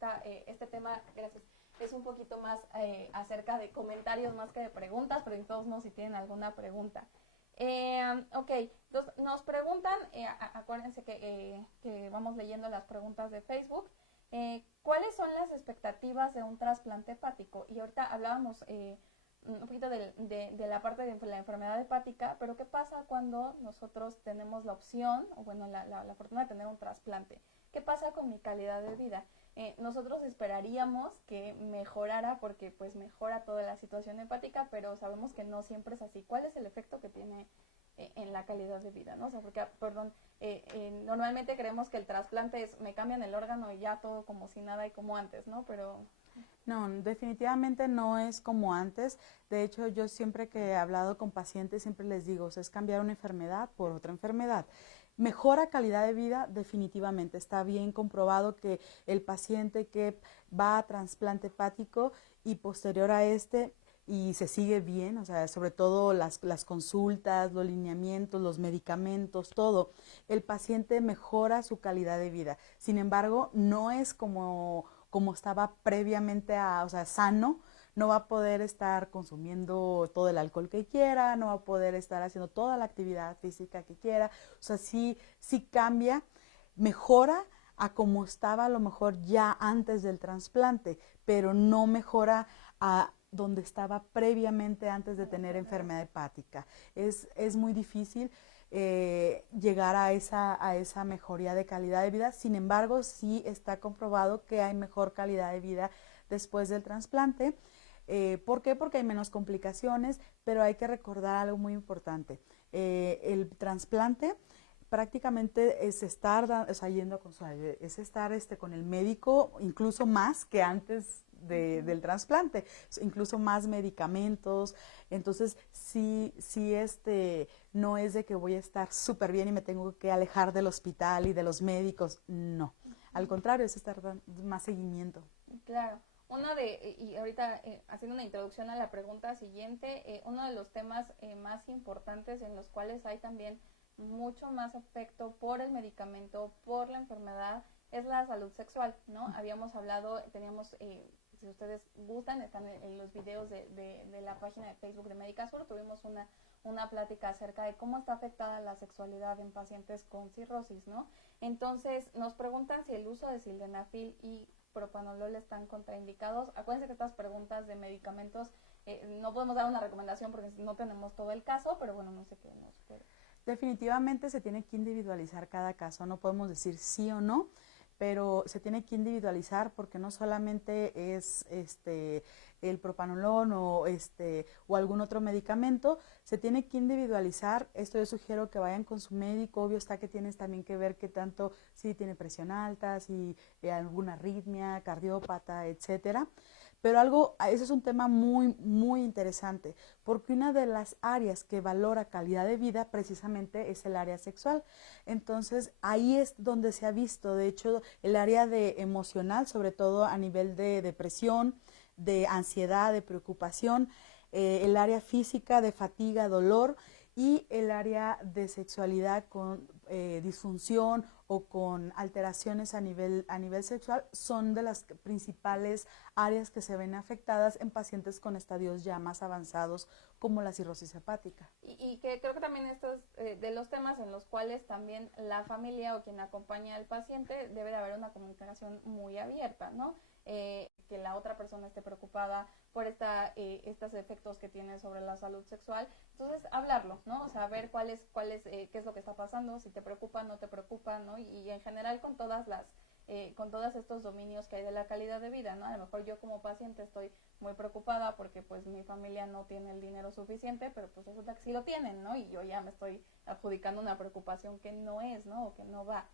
este tema, gracias, es un poquito más acerca de comentarios más que de preguntas, pero en todos modos si tienen alguna pregunta. Ok, entonces nos preguntan, acuérdense que vamos leyendo las preguntas de Facebook. ¿Cuáles son las expectativas de un trasplante hepático? Y ahorita hablábamos un poquito de la parte de la enfermedad hepática, pero ¿qué pasa cuando nosotros tenemos la opción, o bueno, la fortuna de tener un trasplante? ¿Qué pasa con mi calidad de vida? Nosotros esperaríamos que mejorara porque pues mejora toda la situación hepática, pero sabemos que no siempre es así. ¿Cuál es el efecto que tiene en la calidad de vida? ¿No? O sea, porque, perdón, normalmente creemos que el trasplante es me cambian el órgano y ya todo como si nada y como antes, ¿no? Pero no, definitivamente no es como antes. De hecho, yo siempre que he hablado con pacientes, siempre les digo, o sea, es cambiar una enfermedad por otra enfermedad. Mejora calidad de vida, definitivamente. Está bien comprobado que el paciente que va a trasplante hepático y posterior a este y se sigue bien, o sea, sobre todo las consultas, los lineamientos, los medicamentos, todo, el paciente mejora su calidad de vida. Sin embargo, no es como estaba previamente o sea, sano, no va a poder estar consumiendo todo el alcohol que quiera, no va a poder estar haciendo toda la actividad física que quiera, o sea, sí cambia, mejora a como estaba a lo mejor ya antes del trasplante, pero no mejora a donde estaba previamente antes de tener enfermedad hepática. Es muy difícil llegar a esa mejoría de calidad de vida. Sin embargo, sí está comprobado que hay mejor calidad de vida después del trasplante. ¿Por qué? Porque hay menos complicaciones, pero hay que recordar algo muy importante. El trasplante prácticamente es estar yendo con es estar con el médico incluso más que antes del trasplante, incluso más medicamentos. Entonces sí no es de que voy a estar súper bien y me tengo que alejar del hospital y de los médicos, no, al contrario, es estar dando más seguimiento. Claro. Y ahorita haciendo una introducción a la pregunta siguiente, uno de los temas más importantes en los cuales hay también mucho más efecto por el medicamento, por la enfermedad, es la salud sexual, ¿no? Habíamos hablado, teníamos, si ustedes gustan, están en los videos de la página de Facebook de Médica Sur, tuvimos una plática acerca de cómo está afectada la sexualidad en pacientes con cirrosis, ¿no? Entonces, nos preguntan si el uso de sildenafil y propanolol están contraindicados. Acuérdense que estas preguntas de medicamentos no podemos dar una recomendación porque no tenemos todo el caso, pero bueno, no sé qué nos puede. Definitivamente se tiene que individualizar cada caso, no podemos decir sí o no, pero se tiene que individualizar porque no solamente es el propanolol o algún otro medicamento, se tiene que individualizar. Esto yo sugiero que vayan con su médico, obvio está que tienes también que ver qué tanto, si tiene presión alta, si alguna arritmia, cardiópata, etcétera. Pero ese es un tema muy, muy interesante, porque una de las áreas que valora calidad de vida precisamente es el área sexual. Entonces, ahí es donde se ha visto, de hecho, el área de emocional, sobre todo a nivel de depresión, de ansiedad, de preocupación, el área física de fatiga, dolor, y el área de sexualidad con disfunción o con alteraciones a nivel sexual son de las principales áreas que se ven afectadas en pacientes con estadios ya más avanzados como la cirrosis hepática. Y que creo que también esto es de los temas en los cuales también la familia o quien acompaña al paciente debe de haber una comunicación muy abierta, ¿no? Que la otra persona esté preocupada por estos efectos que tiene sobre la salud sexual. Entonces, hablarlo, ¿no? O sea, ver qué es lo que está pasando, si te preocupa, no te preocupa, ¿no? Y en general con todos estos dominios que hay de la calidad de vida, ¿no? A lo mejor yo como paciente estoy muy preocupada porque pues mi familia no tiene el dinero suficiente, pero pues resulta que sí lo tienen, ¿no? Y yo ya me estoy adjudicando una preocupación que no es, ¿no? O que no va.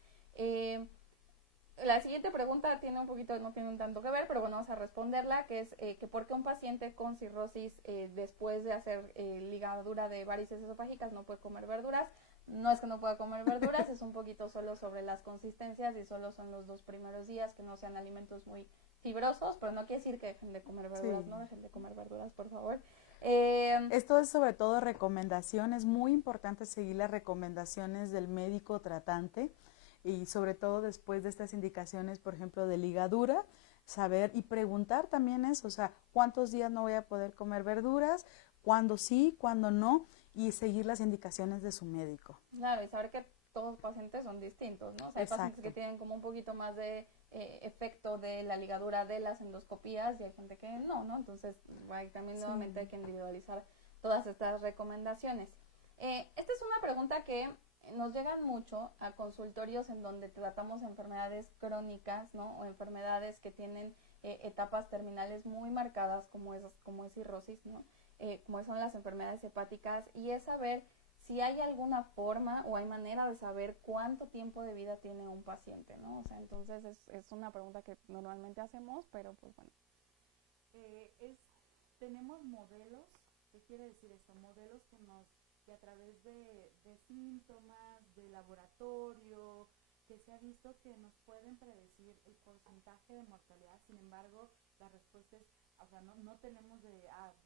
La siguiente pregunta no tiene un tanto que ver, pero bueno, vamos a responderla, que es que por qué un paciente con cirrosis después de hacer ligadura de varices esofágicas no puede comer verduras. No es que no pueda comer verduras, es un poquito solo sobre las consistencias y solo son los 2 primeros días que no sean alimentos muy fibrosos, pero no quiere decir que dejen de comer verduras, sí. No dejen de comer verduras, por favor. Esto es sobre todo recomendación, es muy importante seguir las recomendaciones del médico tratante y sobre todo después de estas indicaciones, por ejemplo, de ligadura, saber y preguntar también eso, o sea, ¿cuántos días no voy a poder comer verduras? ¿Cuándo sí? ¿Cuándo no? Y seguir las indicaciones de su médico. Claro, y saber que todos los pacientes son distintos, ¿no? O sea, hay pacientes que tienen como un poquito más de efecto de la ligadura de las endoscopías y hay gente que no, ¿no? Entonces, también nuevamente hay que individualizar todas estas recomendaciones. Esta es una pregunta que nos llegan mucho a consultorios en donde tratamos enfermedades crónicas, ¿no? O enfermedades que tienen etapas terminales muy marcadas como es cirrosis, ¿no? Como son las enfermedades hepáticas, y es saber si hay alguna forma o hay manera de saber cuánto tiempo de vida tiene un paciente, ¿no? O sea, entonces es una pregunta que normalmente hacemos, pero pues bueno. Tenemos modelos, ¿qué quiere decir esto? Modelos que a través de síntomas, de laboratorio, que se ha visto que nos pueden predecir el porcentaje de mortalidad. Sin embargo, la respuesta es, o sea, no tenemos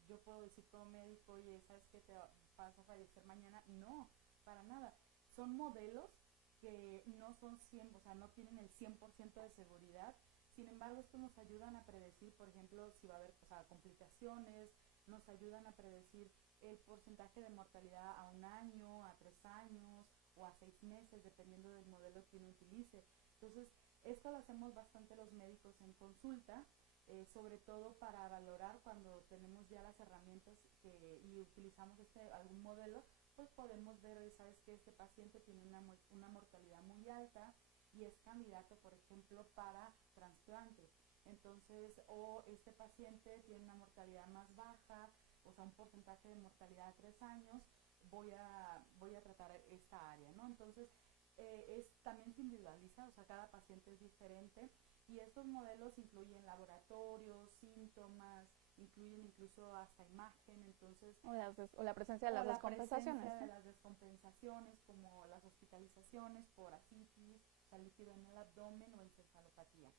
yo puedo decir como médico, oye, ¿sabes qué te vas a fallecer mañana? No, para nada. Son modelos que no son 100, o sea, no tienen el 100% de seguridad. Sin embargo, estos nos ayudan a predecir, por ejemplo, si va a haber complicaciones, nos ayudan a predecir el porcentaje de mortalidad a 1 año, a 3 años o a 6 meses, dependiendo del modelo que uno utilice. Entonces, esto lo hacemos bastante los médicos en consulta sobre todo para valorar cuando tenemos ya las herramientas y utilizamos algún modelo, pues podemos ver, ¿sabes qué? Este paciente tiene una mortalidad muy alta y es candidato, por ejemplo, para trasplante. Entonces, o este paciente tiene una mortalidad más baja, o sea, un porcentaje de mortalidad a 3 años, voy a tratar esta área, ¿no? Entonces, también se individualiza, o sea, cada paciente es diferente y estos modelos incluyen laboratorios, síntomas, incluyen incluso hasta imagen, entonces... O la presencia de las descompensaciones. La presencia de las descompensaciones, como las hospitalizaciones por ascitis, o sea, líquido en el abdomen o encefalopatía.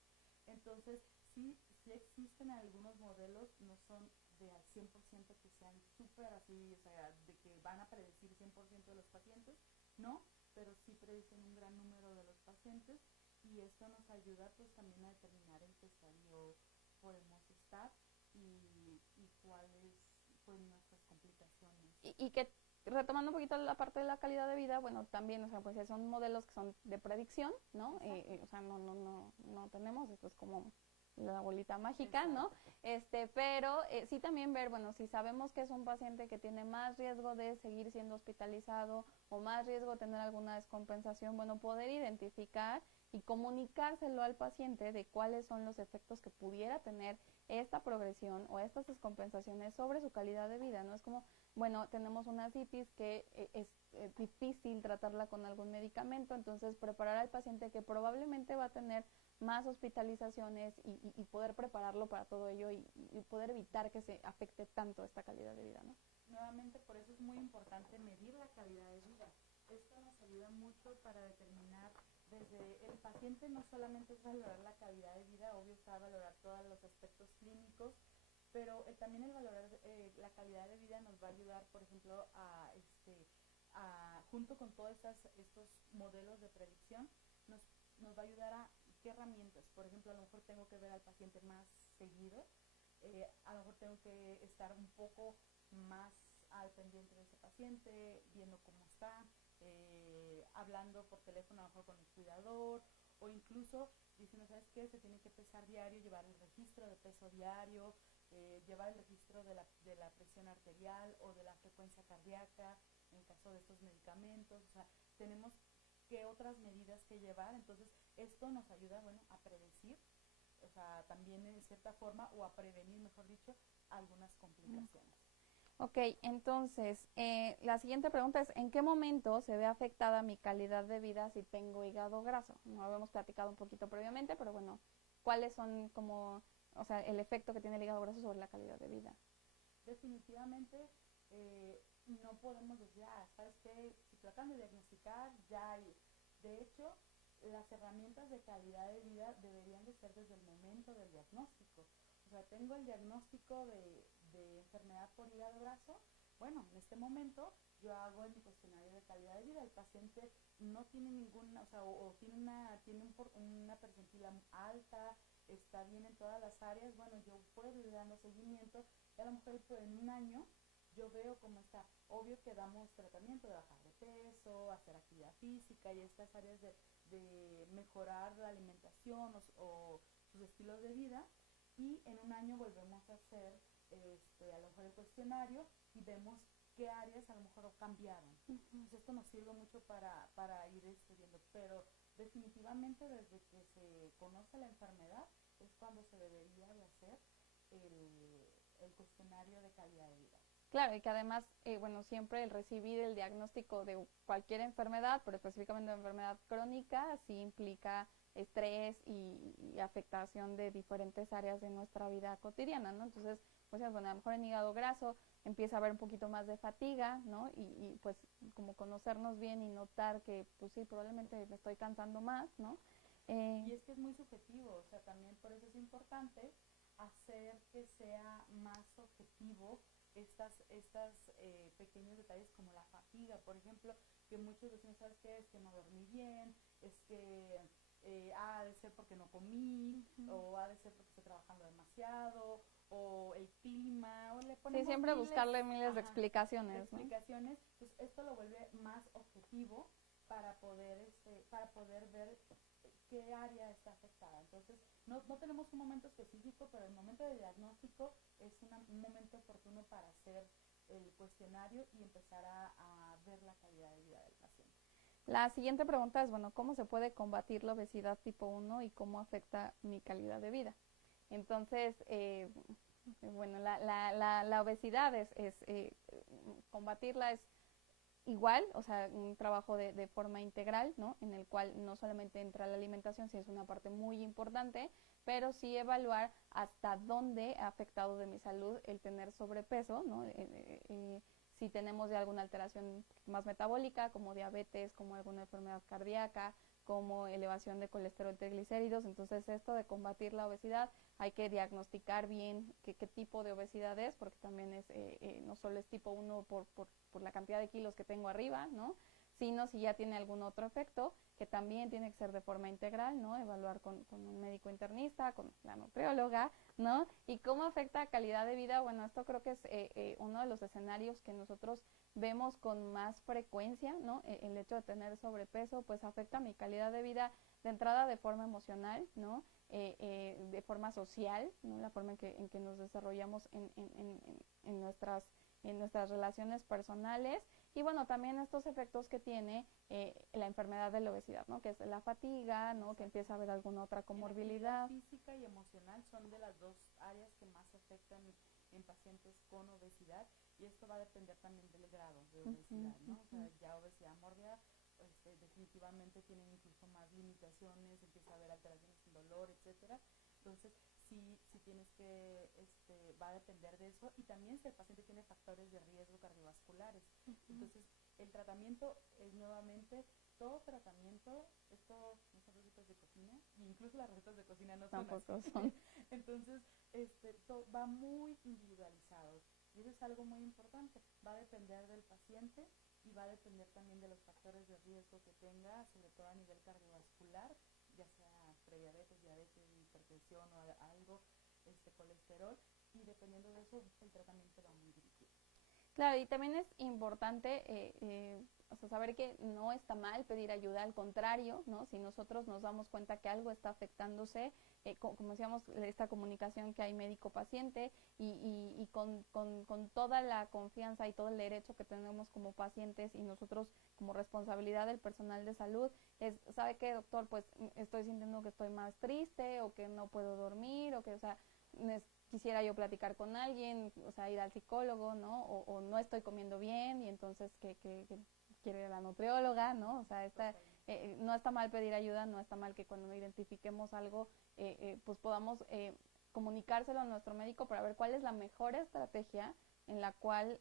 Entonces, sí existen algunos modelos, no son de al 100% que sean súper así, o sea, de que van a predecir 100% de los pacientes, no, pero sí predicen un gran número de los pacientes y esto nos ayuda pues también a determinar en qué estadio podemos estar y cuáles pues nuestras complicaciones. Y que retomando un poquito la parte de la calidad de vida, bueno, también, o sea, pues son modelos que son de predicción, ¿no? O sea, no tenemos, esto es como la bolita mágica, ¿no? Pero sí también ver, bueno, si sabemos que es un paciente que tiene más riesgo de seguir siendo hospitalizado o más riesgo de tener alguna descompensación, bueno, poder identificar y comunicárselo al paciente de cuáles son los efectos que pudiera tener esta progresión o estas descompensaciones sobre su calidad de vida, ¿no? Es como, bueno, tenemos una citis que es difícil tratarla con algún medicamento, entonces preparar al paciente que probablemente va a tener más hospitalizaciones y poder prepararlo para todo ello y poder evitar que se afecte tanto esta calidad de vida, ¿no? Nuevamente, por eso es muy importante medir la calidad de vida. Esto nos ayuda mucho para determinar desde el paciente, no solamente es valorar la calidad de vida, obvio está valorar todos los aspectos clínicos, pero también el valorar la calidad de vida nos va a ayudar, por ejemplo, junto con todos estos modelos de predicción, nos va a ayudar a qué herramientas. Por ejemplo, a lo mejor tengo que ver al paciente más seguido, a lo mejor tengo que estar un poco más al pendiente de ese paciente, viendo cómo está, hablando por teléfono a lo mejor con el cuidador, o incluso diciendo, ¿sabes qué? Se tiene que pesar diario, llevar el registro de peso diario, llevar el registro de la presión arterial o de la frecuencia cardíaca en caso de estos medicamentos. O sea, tenemos qué otras medidas que llevar, entonces esto nos ayuda, bueno, a predecir, o sea, también en cierta forma, o a prevenir, mejor dicho, algunas complicaciones. Ok, entonces, la siguiente pregunta es, ¿en qué momento se ve afectada mi calidad de vida si tengo hígado graso? No habíamos platicado un poquito previamente, pero bueno, ¿cuáles son como, o sea, el efecto que tiene el hígado graso sobre la calidad de vida? Definitivamente no podemos decir, ¿sabes qué? Si tratan de diagnosticar, ya hay. De hecho, las herramientas de calidad de vida deberían de ser desde el momento del diagnóstico. O sea, tengo el diagnóstico de enfermedad por hígado graso, bueno, en este momento yo hago en mi cuestionario de calidad de vida, el paciente no tiene ninguna, o sea, o tiene una percentila alta, está bien en todas las áreas, bueno, yo puedo ir dando seguimiento y a lo mejor en un año yo veo cómo está. Obvio que damos tratamiento de bajar de peso, hacer actividad física y estas áreas de mejorar la alimentación o sus estilos de vida, y en un año volvemos a hacer a lo mejor el cuestionario y vemos qué áreas a lo mejor cambiaron. Entonces esto nos sirve mucho para ir viendo, pero definitivamente desde que se conoce la enfermedad es cuando se debería de hacer el cuestionario de calidad de vida. Claro, y que además, bueno, siempre el recibir el diagnóstico de cualquier enfermedad, pero específicamente de enfermedad crónica, sí implica estrés y afectación de diferentes áreas de nuestra vida cotidiana, ¿no? Entonces, pues bueno, a lo mejor en hígado graso empieza a haber un poquito más de fatiga, ¿no? Y pues como conocernos bien y notar que, pues sí, probablemente me estoy cansando más, ¿no? Y es que es muy subjetivo, o sea, también por eso es importante hacer que sea más objetivo estas pequeños detalles como la fatiga, por ejemplo, que muchos decimos, ¿sabes qué? Es que no dormí bien, es que ha de ser porque no comí, o ha de ser porque estoy trabajando demasiado, o el clima, o le ponemos sí, siempre buscarle miles de explicaciones, ¿no? Pues esto lo vuelve más objetivo para poder ver qué área está afectada. Entonces, no tenemos un momento específico, pero el momento de diagnóstico es un momento oportuno para hacer el cuestionario y empezar a ver la calidad de vida del paciente. La siguiente pregunta es, bueno, ¿cómo se puede combatir la obesidad tipo 1 y cómo afecta mi calidad de vida? Entonces, bueno, la obesidad combatirla es igual, o sea, un trabajo de forma integral, ¿no? En el cual no solamente entra la alimentación, sí es una parte muy importante, pero sí evaluar hasta dónde ha afectado de mi salud el tener sobrepeso, ¿no? Si tenemos ya alguna alteración más metabólica, como diabetes, como alguna enfermedad cardíaca, como elevación de colesterol, triglicéridos. Entonces, esto de combatir la obesidad, hay que diagnosticar bien qué tipo de obesidad es, porque también es no solo es tipo 1 por la cantidad de kilos que tengo arriba, ¿no? Sino si ya tiene algún otro efecto, que también tiene que ser de forma integral, ¿no? Evaluar con un médico internista, con la nutrióloga, ¿no? ¿Y cómo afecta a calidad de vida? Bueno, esto creo que es uno de los escenarios que nosotros vemos con más frecuencia, ¿no? El hecho de tener sobrepeso, pues afecta mi calidad de vida de entrada de forma emocional, ¿no? De forma social, ¿no? La forma en que nos desarrollamos en nuestras relaciones personales. Y bueno, también estos efectos que tiene la enfermedad de la obesidad, ¿no? Que es la fatiga, ¿no? Que empieza a haber alguna otra comorbilidad. La física y emocional son de las dos áreas que más afectan en pacientes con obesidad, y esto va a depender también del grado de obesidad, ¿no? O sea, ya obesidad mórbida definitivamente tienen incluso más limitaciones, empieza a haber alteraciones en dolor, etcétera. Entonces, sí tienes que, va a depender de eso, y también si el paciente tiene factores de riesgo cardiovasculares. Entonces, el tratamiento es nuevamente, todo tratamiento, esto no son recetas de cocina, e incluso las recetas de cocina no tampoco son así. Son. Entonces, va muy individualizado, y eso es algo muy importante. Va a depender del paciente y va a depender también de los factores de riesgo que tenga, sobre todo a nivel cardiovascular, ya sea prediabetes, diabetes, hipertensión o algo, colesterol, y dependiendo de eso el tratamiento va muy dirigido. Claro, y también es importante o sea, saber que no está mal pedir ayuda, al contrario, ¿no? Si nosotros nos damos cuenta que algo está afectándose, como decíamos, esta comunicación que hay médico-paciente y con toda la confianza y todo el derecho que tenemos como pacientes y nosotros como responsabilidad del personal de salud, ¿sabe qué, doctor? Pues estoy sintiendo que estoy más triste o que no puedo dormir o que, o sea, quisiera yo platicar con alguien, o sea, ir al psicólogo, ¿no? O no estoy comiendo bien y entonces que quiero ir a la nutrióloga, ¿no? O sea, no está mal pedir ayuda, no está mal que cuando identifiquemos algo, pues podamos comunicárselo a nuestro médico para ver cuál es la mejor estrategia en la cual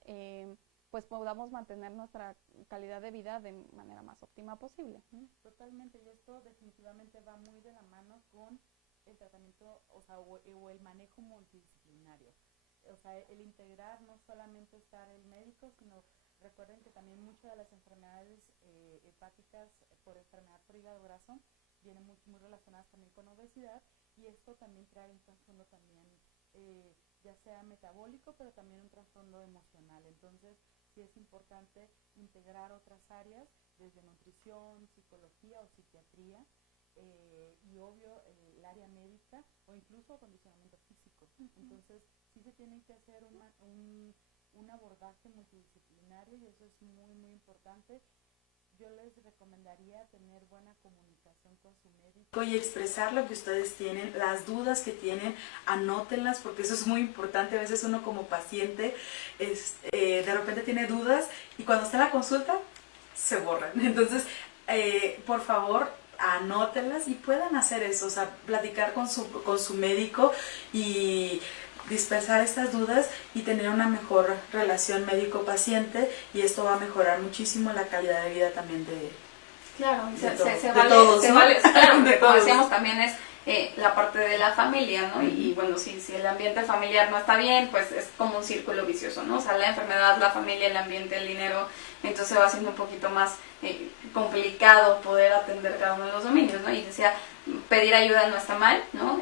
pues podamos mantener nuestra calidad de vida de manera más óptima posible. Totalmente, y esto definitivamente va muy de la mano con el tratamiento, o sea, o el manejo multidisciplinario. O sea, el integrar no solamente estar el médico, sino recuerden que también muchas de las enfermedades hepáticas por enfermedad por hígado graso vienen muy relacionadas también con obesidad, y esto también trae un trasfondo también ya sea metabólico, pero también un trasfondo emocional. Entonces, sí es importante integrar otras áreas, desde nutrición, psicología o psiquiatría, y obvio el área médica o incluso acondicionamiento físico. Entonces, sí se tiene que hacer un abordaje multidisciplinario, y eso es muy, muy importante. Yo les recomendaría tener buena comunicación con su médico y expresar lo que ustedes tienen, las dudas que tienen, anótenlas, porque eso es muy importante. A veces uno como paciente de repente tiene dudas y cuando está en la consulta se borran. Entonces, por favor, anótenlas y puedan hacer eso, o sea, platicar con su médico y dispersar estas dudas y tener una mejor relación médico-paciente, y esto va a mejorar muchísimo la calidad de vida también de todos, ¿no? Claro, como decíamos, también es la parte de la familia, ¿no? Y bueno, si el ambiente familiar no está bien, pues es como un círculo vicioso, ¿no? O sea, la enfermedad, la familia, el ambiente, el dinero, entonces va siendo un poquito más complicado poder atender cada uno de los dominios, ¿no? Y decía, pedir ayuda no está mal, ¿no?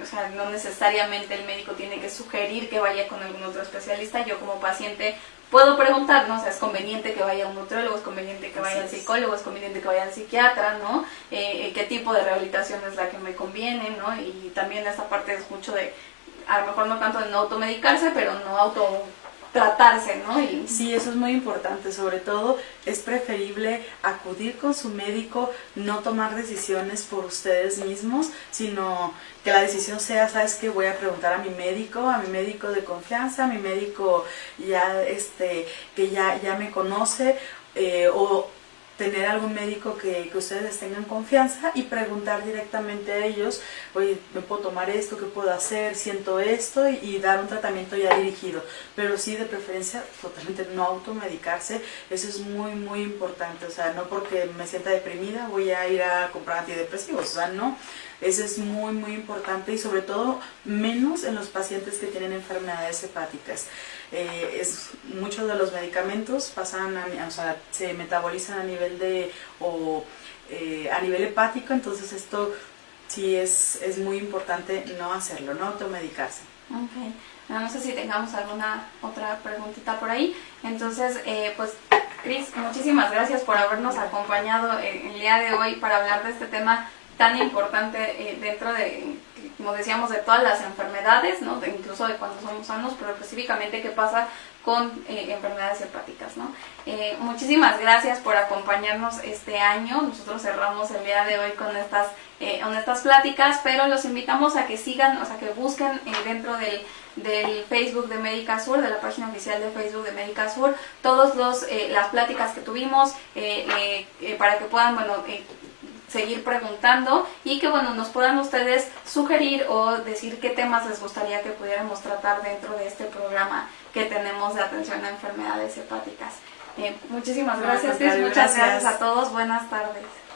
O sea, no necesariamente el médico tiene que sugerir que vaya con algún otro especialista. Yo como paciente puedo preguntar, ¿no? O sea, es conveniente que vaya a un nutriólogo, es conveniente que vaya al psicólogo, es conveniente que vaya al psiquiatra, ¿no? ¿Qué tipo de rehabilitación es la que me conviene, ¿no? Y también esta parte es mucho de, a lo mejor no tanto de no automedicarse, pero no autotratarse, ¿no? Sí, eso es muy importante, sobre todo es preferible acudir con su médico, no tomar decisiones por ustedes mismos, sino que la decisión sea, ¿sabes qué? Voy a preguntar a mi médico de confianza, a mi médico ya que ya me conoce, o tener algún médico que ustedes tengan confianza y preguntar directamente a ellos, oye, ¿me puedo tomar esto? ¿Qué puedo hacer? Siento esto, y dar un tratamiento ya dirigido. Pero sí, de preferencia, totalmente no automedicarse. Eso es muy, muy importante. O sea, no porque me sienta deprimida voy a ir a comprar antidepresivos. O sea, no. Eso es muy, muy importante, y sobre todo menos en los pacientes que tienen enfermedades hepáticas. Muchos de los medicamentos se metabolizan a nivel a nivel hepático, entonces esto sí es muy importante no hacerlo, no automedicarse. Ok, no sé si tengamos alguna otra preguntita por ahí. Entonces, pues Cris, muchísimas gracias por habernos acompañado el día de hoy para hablar de este tema tan importante dentro de, como decíamos, de todas las enfermedades, ¿no? Incluso de cuando somos sanos, pero específicamente qué pasa con enfermedades hepáticas, ¿no? Muchísimas gracias por acompañarnos este año. Nosotros cerramos el día de hoy con estas pláticas, pero los invitamos a que sigan, o sea, que busquen dentro del Facebook de Médica Sur, de la página oficial de Facebook de Médica Sur, todas las pláticas que tuvimos, para que puedan, seguir preguntando, y que nos puedan ustedes sugerir o decir qué temas les gustaría que pudiéramos tratar dentro de este programa que tenemos de atención a enfermedades hepáticas. Muchísimas gracias, Cris. Muchas gracias a todos. Buenas tardes.